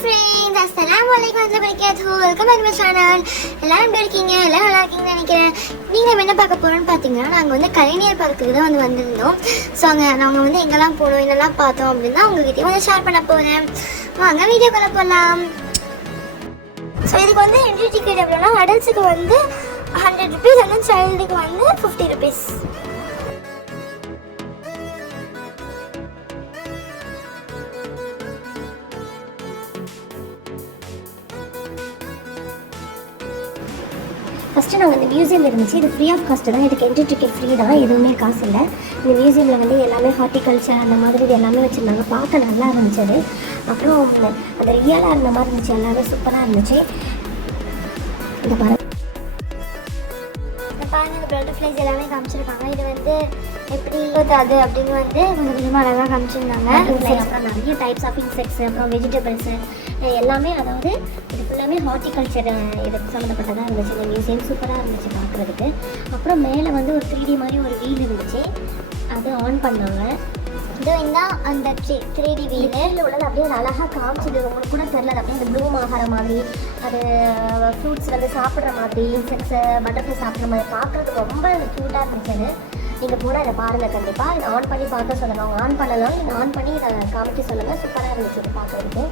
friends, Assalamualaikum warahmatullahi wabarakatuh. Welcome back to my channel. எல்லாரும் எப்படி இருக்கீங்க? எல்லாம் நல்லா இருக்கீங்கன்னு நினைக்கிறேன். நீங்க என்ன பார்க்க போறோம்னு பார்த்தீங்கன்னா, நாங்கள் வந்து கலைஞர் பார்க்குக்கு தான் வந்திருந்தோம். ஸோ அங்கே நாங்கள் வந்து எங்கெல்லாம் போனோம், என்னெல்லாம் பார்த்தோம் அப்படின்னா உங்ககிட்டயும் வந்து ஷேர் பண்ண போகிறேன். வாங்க வீடியோக்குள்ள போகலாம். ஸோ இதுக்கு வந்து என்ட்ரி டிக்கெட் எப்படின்னா, அடல்ட்ஸுக்கு வந்து 100 rupees and சைல்டுக்கு வந்து 50 rupees. ஃபஸ்ட்டு நாங்கள் இந்த மியூசியம் இருந்துச்சு. இது ஃப்ரீ ஆஃப் காஸ்ட்டு தான். இதுக்கு என்ட்ரி டிக்கெட் ஃப்ரீ தான், எதுவுமே காசு இல்லை. இந்த மியூசியமில் வந்து எல்லாமே ஹார்டிகல்ச்சர் அந்த மாதிரி இது எல்லாமே வச்சுருந்தாங்க. பார்க்க நல்லா இருந்துச்சு அது. அப்புறம் அந்த ரியலாக இருந்த மாதிரி இருந்துச்சு, எல்லாமே சூப்பராக இருந்துச்சு. இந்த பாருங்க இந்த பட்டர்ஃப்ளைஸ் எல்லாமே காமிச்சிருக்காங்க. இது வந்து எப்படி அது அப்படின்னு வந்து கொஞ்சம் கொஞ்சமாக அழகாக காமிச்சிருந்தாங்க. அப்புறம் நிறைய டைப்ஸ் ஆஃப் இன்செக்ட்ஸ், அப்புறம் வெஜிடபிள்ஸு எல்லாமே, அதாவது இது ஃபுல்லாமே ஹார்டிகல்ச்சர் இதுக்கு சம்மந்தப்பட்டதாக இருந்துச்சு. இந்த மியூசியம் சூப்பராக இருந்துச்சு பார்க்குறதுக்கு. அப்புறம் மேலே வந்து ஒரு 3D மாதிரி ஒரு வீல் இருந்துச்சு, அது ஆன் பண்ணாங்க. இதோ தான் அந்த 3D வீலில் உள்ளது அப்படியே ஒரு அழகாக காமிச்சிது. உங்களுக்கு கூட தெரியல, அப்படியே இந்த ப்ளூம் ஆகிற மாதிரி, அது ஃப்ரூட்ஸ் வந்து சாப்பிட்ற மாதிரி, இன்செக்ட்ஸு பட்டர்ஃப்ளை சாப்பிட்ற மாதிரி பார்க்குறதுக்கு ரொம்ப க்யூட்டாக இருந்துச்சு. அது நீங்கள் கூட இதை பாருங்கள், கண்டிப்பாக இதை ஆன் பண்ணி பார்க்க சொல்லுங்கள். அவங்க ஆன் பண்ணலாம், நீங்கள் ஆன் பண்ணி இதை காமிக்க சொல்லுங்கள். சூப்பராக இருந்துச்சு இது பார்க்குறதுக்கு.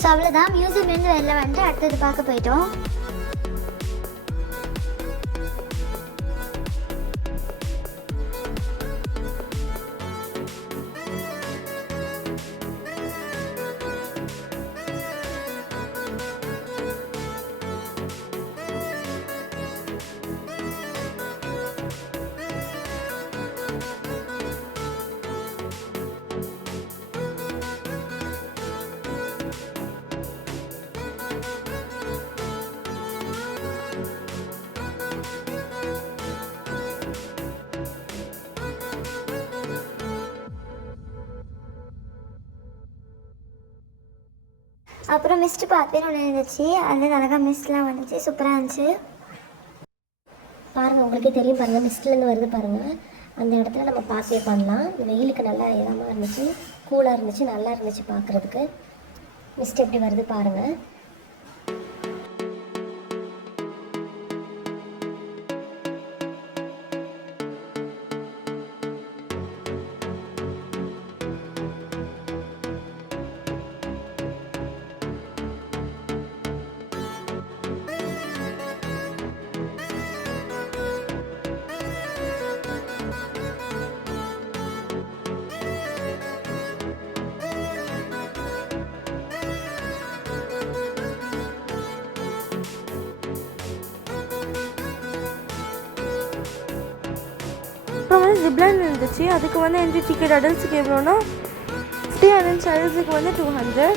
ஸோ அவ்வளோதான், மியூசியம்லேருந்து வெளில வந்துட்டு அடுத்தது பார்க்க போயிட்டோம். அப்புறம் மிஸ்ட் பாத்வேன்னு ஒன்று இருந்துச்சு, அது அழகாக மிஸ்ட்லாம் வந்துச்சு, சூப்பராக இருந்துச்சு. பாருங்கள், உங்களுக்கே தெரியும் பாருங்கள், மிஸ்ட்லேருந்து வருது பாருங்கள். அந்த இடத்துல நம்ம பாத்வே பண்ணலாம். வெயிலுக்கு நல்லா இதமாக இருந்துச்சு, கூலாக இருந்துச்சு, நல்லா இருந்துச்சு பார்க்குறதுக்கு. மிஸ்ட் எப்படி வருது பாருங்கள். அப்புறம் வந்து ஜிப்லைன் இருந்துச்சு. அதுக்கு வந்து என்ட்ரி டிக்கெட் அடல்ட்ஸுக்கு எவ்வளோன்னா 50 and சைல்ட்ஸுக்கு வந்து 200.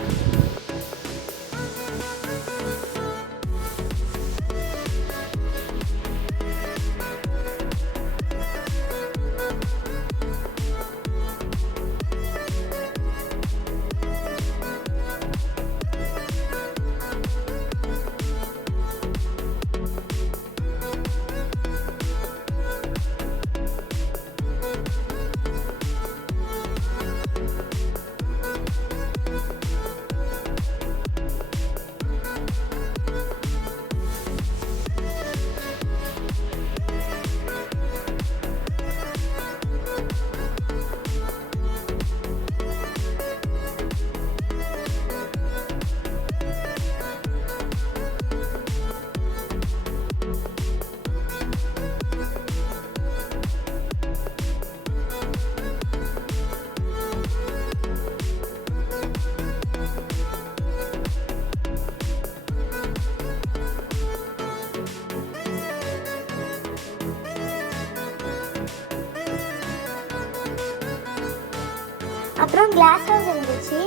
அப்புறம் கிளாஸ் ஹவுஸ் இருந்துச்சு.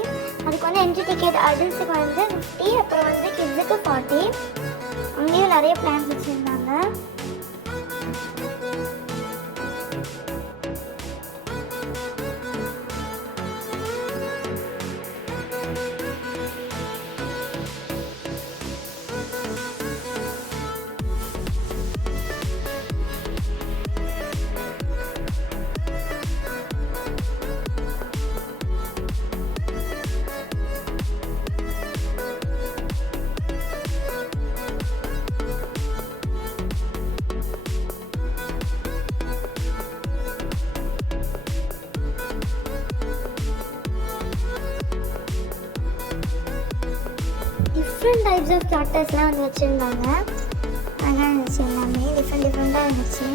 அதுக்கு வந்து என்ட்ரி டிக்கெட் அடல்ட்ஸுக்கு வந்து 50, அப்புறம் வந்து கிட்ஸுக்கு 40. அங்கேயும் நிறைய பிளான்ஸ் வச்சுருந்தாங்க. டிஃப்ரெண்ட் டைப்ஸ் ஆஃப் சார்ட்டர்ஸ்லாம் வந்து வச்சுருந்தாங்க. அழகாக இருந்துச்சு, எல்லாமே டிஃப்ரெண்ட்டாக இருந்துச்சு.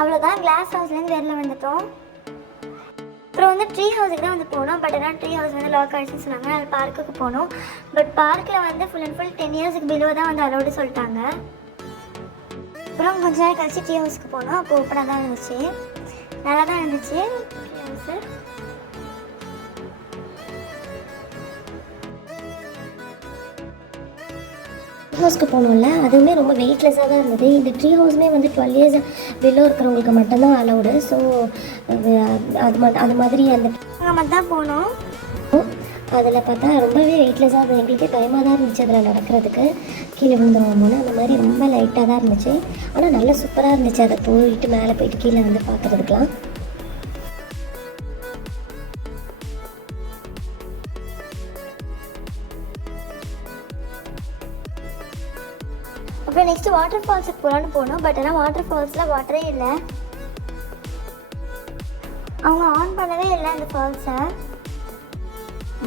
அவ்வளோதான், கிளாஸ் ஹவுஸ்லேருந்து வெளில வந்துட்டோம். அப்புறம் வந்து ட்ரீ ஹவுஸுக்கு தான் வந்து போனோம். பட் ஆனால் ட்ரீ ஹவுஸ் வந்து லாக் ஆகிடுச்சுன்னு சொன்னாங்க. அது பார்க்குக்கு போனோம். பட் பார்க்கில் வந்து ஃபுல் அண்ட் ஃபுல் 10 இயர்ஸுக்கு பிலோ தான் வந்து அலோடு சொல்லிட்டாங்க. அப்புறம் கொஞ்ச நேரம் கழிச்சு ட்ரீ ஹவுஸ்க்கு போனோம். அப்போ ஓப்பனாக தான் இருந்துச்சு, நல்லா தான் இருந்துச்சு ட்ரீ ஹவுஸு. ஹவுஸ்க்கு போனோம்ல, அதுவுமே ரொம்ப வெயிட்லெஸ்ஸாக தான் இருந்தது. இந்த ட்ரீ ஹவுஸுமே வந்து 12 இயர்ஸ் பிலோ இருக்கிறவங்களுக்கு மட்டும்தான் அலௌடு. ஸோ அது மாதிரி அந்த மட்டும் தான் போனோம். அதில் பார்த்தா ரொம்பவே வெயிட்லெஸ்ஸாக இருந்தது. எங்களுக்கே பயமாக தான் இருந்துச்சு அதில் நடக்கிறதுக்கு, கீழே விழுந்துருவோமோன்னு. அந்த மாதிரி ரொம்ப லைட்டாக தான் இருந்துச்சு. ஆனால் நல்லா சூப்பராக இருந்துச்சு அதை போயிட்டு மேலே போயிட்டு கீழே வந்து பார்க்குறதுக்கெலாம். அப்புறம் நெக்ஸ்ட்டு வாட்டர் ஃபால்ஸுக்கு போகலான்னு போனோம். பட் ஆனால் வாட்டர் ஃபால்ஸில் வாட்டரே இல்லை, அவங்க ஆன் பண்ணவே இல்லை அந்த ஃபால்ஸை.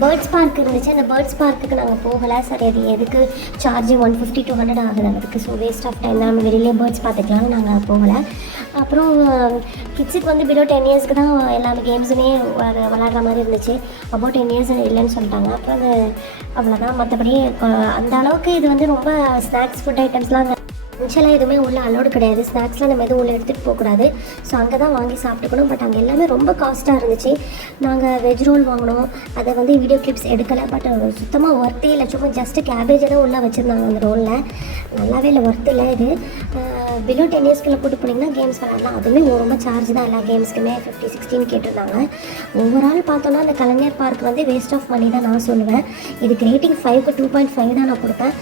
பேர்ட்ஸ் பார்க் இருந்துச்சு, அந்த பேர்ட்ஸ் பார்க்குக்கு நாங்கள் போகலை. சரி, அது எதுக்கு சார்ஜ் 150 to 100 ஆகுது அதுக்கு, ஸோ வேஸ்ட் ஆஃப் டைம், நம்ம வெளியிலே பேர்ட்ஸ் பார்த்துக்கலாம்னு நாங்கள் போகலை. அப்புறம் கிட்ஸுக்கு வந்து பிலோ 10 இயர்ஸ்க்கு தான் எல்லாமே கேம்ஸுமே விளாட்ற மாதிரி இருந்துச்சு. அபவுட் 10 இயர்ஸ் இல்லைன்னு சொல்லிட்டாங்க. அப்புறம் அது அவ்வளோதான். மற்றபடி அந்த அளவுக்கு இது வந்து ரொம்ப ஸ்நாக்ஸ் ஃபுட் ஐட்டம்ஸ்லாம் லஞ்செல்லாம் எதுவுமே உள்ளே அலோடு கிடையாது. ஸ்நாக்ஸ்லாம் நம்ம எதுவும் உள்ளே எடுத்துகிட்டு போகக்கூடாது. ஸோ அங்கே தான் வாங்கி சாப்பிட்டுக்கணும். பட் அங்கே எல்லாமே ரொம்ப காஸ்ட்டாக இருந்துச்சு. நாங்கள் வெஜ் ரோல் வாங்கினோம், அதை வந்து வீடியோ கிளிப்ஸ் எடுக்கலை. பட் சுத்தமாக ஒர்த்தே இல்லை, சும்மா ஜஸ்ட்டு கேபேஜை தான் உள்ளே வச்சுருந்தாங்க அந்த ரோலில். நல்லாவே இல்லை, ஒர்த்து இல்லை. இது பிலோ 10 இயர்ஸ்க்குள்ளே கூட்டு போனீங்கன்னா கேம்ஸ் விளாட்லாம். அதுவுமே ரொம்ப சார்ஜ் தான், எல்லா கேம்ஸ்க்குமே 50-60 கேட்டிருந்தாங்க. ஓவரால் பார்த்தோன்னா அந்த கலைஞர் பார்க் வந்து வேஸ்ட் ஆஃப் மணி தான் நான் சொல்லுவேன். இதுக்கு ரேட்டிங் 5க்கு 2.5 தான் நான் கொடுப்பேன்.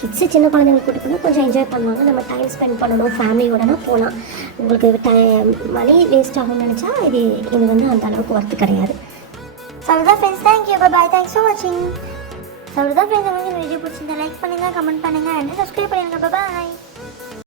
கிட்ஸு சின்ன குழந்தைங்களுக்கு கூட்டு போனால் கொஞ்சம் என்ஜாய் பண்ணுவாங்க. நம்ம டைம் ஸ்பெண்ட் பண்ணணும் ஃபேமிலியோடனா போகலாம். உங்களுக்கு மணி வேஸ்ட் ஆகும்னு நினச்சா இது வந்து அந்த அளவுக்கு ஒர்த்து கிடையாது. அவ்வளோதான் friends, thank you, bye, thanks for வாட்சிங். அவ்வளோதான் ஃப்ரெண்ட்ஸ், உங்களுக்கு வீடியோ பிடிச்சிருந்தா லைக் பண்ணுங்கள், கமெண்ட் பண்ணுங்கள், அண்ட் சப்ஸ்கிரைப் பண்ணிடுங்க. பாய்.